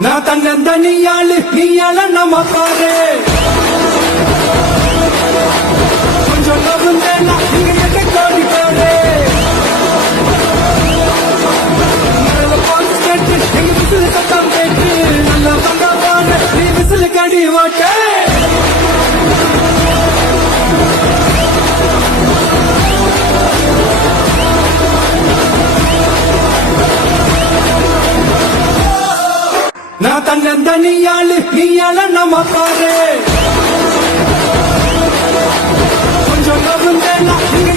நான் தன்னந்தனியாளு நீயால நம்ம பாரு கொஞ்சம் நவுந்தேனா இங்க எட்ட கோடி பாரு நல்ல பாட்டு கேட்டு எங்க விசில் சத்தம் கேட்டு நல்ல வந்தவான நீ விசில் கடி ஓட்ட நான் தன்னந்தனியாளு நீயால நம்ம பாரு கொஞ்சம் நவுந்தேனா இங்க